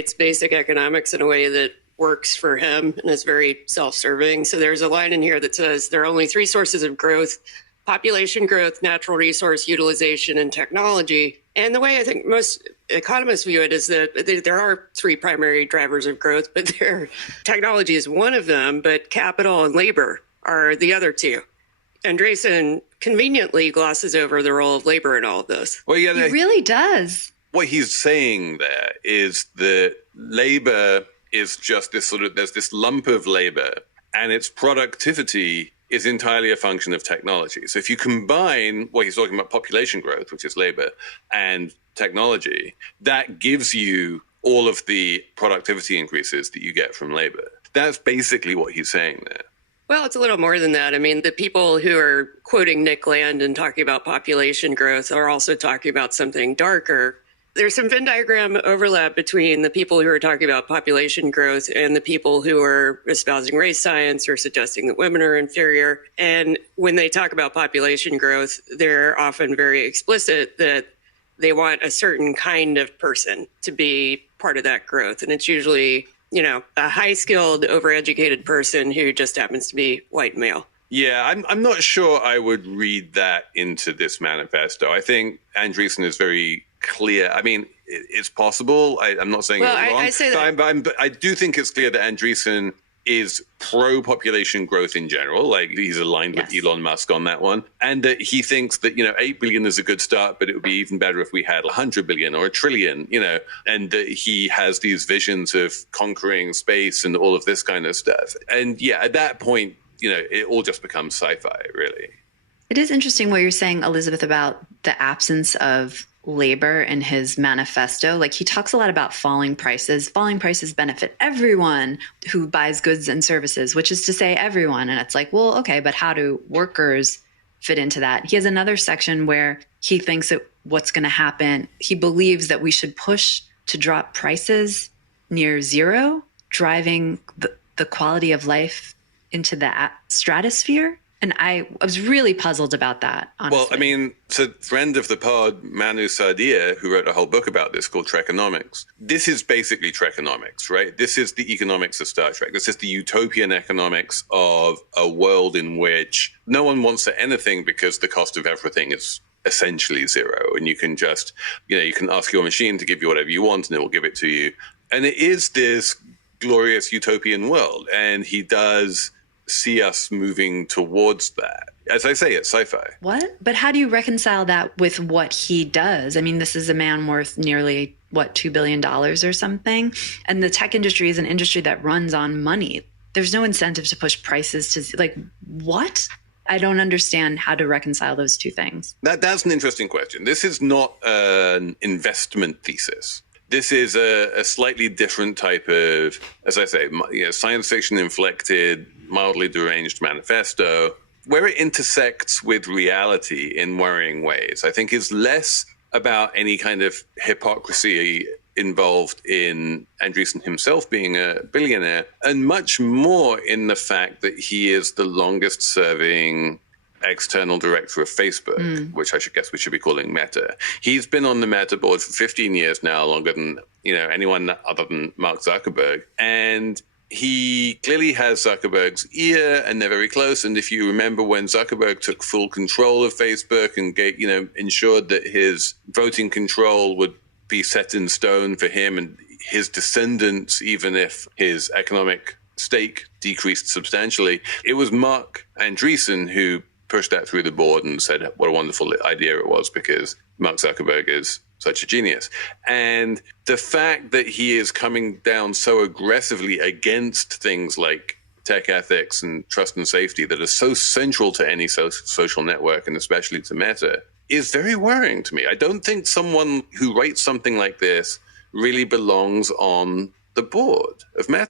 encapsulates basic economics in a way that works for him and is very self-serving. So there's a line in here that says there are only three sources of growth: population growth, natural resource utilization, and technology. And the way I think most economists view it is that there are three primary drivers of growth, but technology is one of them, but capital and labor are the other two. Andreesen conveniently glosses over the role of labor in all of this. Well, yeah, he really does. What he's saying there is that labor is just this there's this lump of labor, and its productivity is entirely a function of technology. So if you combine what he's talking about, population growth, which is labor, and technology, that gives you all of the productivity increases that you get from labor. That's basically what he's saying there. Well, it's a little more than that. I mean, the people who are quoting Nick Land and talking about population growth are also talking about something darker. There's some Venn diagram overlap between the people who are talking about population growth and the people who are espousing race science or suggesting that women are inferior. And when they talk about population growth, they're often very explicit that they want a certain kind of person to be part of that growth. And it's usually, a high-skilled, overeducated person who just happens to be white male. Yeah, I'm not sure I would read that into this manifesto. I think Andreesen is very clear. I mean, it's possible. I'm not saying it's wrong. I say that. But I do think it's clear that Andreesen is pro-population growth in general. Like, he's aligned with Elon Musk on that one. And that he thinks that, 8 billion is a good start, but it would be even better if we had 100 billion or a trillion, and that he has these visions of conquering space and all of this kind of stuff. And yeah, at that point, it all just becomes sci-fi, really. It is interesting what you're saying, Elizabeth, about the absence of labor in his manifesto. Like, he talks a lot about falling prices. Falling prices benefit everyone who buys goods and services, which is to say everyone. And it's like, well, okay, but how do workers fit into that? He has another section where he thinks that what's going to happen, he believes that we should push to drop prices near zero, driving the quality of life into the stratosphere. And I was really puzzled about that, honestly. Well, I mean, so friend of the pod, Manu Saadia, who wrote a whole book about this called Trekonomics, this is basically Trekonomics, right? This is the economics of Star Trek. This is the utopian economics of a world in which no one wants anything because the cost of everything is essentially zero. And you can just, you can ask your machine to give you whatever you want and it will give it to you. And it is this glorious utopian world. And he does see us moving towards that. As I say, it's sci-fi. What? But how do you reconcile that with what he does? I mean, this is a man worth nearly, $2 billion or something? And the tech industry is an industry that runs on money. There's no incentive to push prices to, what? I don't understand how to reconcile those two things. That's an interesting question. This is not an investment thesis. This is a slightly different type of, as I say, science fiction inflected, mildly deranged manifesto, where it intersects with reality in worrying ways. I think is less about any kind of hypocrisy involved in Andreesen himself being a billionaire, and much more in the fact that he is the longest serving external director of Facebook, which I guess we should be calling Meta. He's been on the Meta board for 15 years now, longer than anyone other than Mark Zuckerberg. And he clearly has Zuckerberg's ear, and they're very close. And if you remember when Zuckerberg took full control of Facebook and ensured that his voting control would be set in stone for him and his descendants, even if his economic stake decreased substantially, it was Marc Andreesen who pushed that through the board and said what a wonderful idea it was because Mark Zuckerberg is such a genius. And the fact that he is coming down so aggressively against things like tech ethics and trust and safety that are so central to any social network, and especially to Meta, is very worrying to me. I don't think someone who writes something like this really belongs on the board of Meta.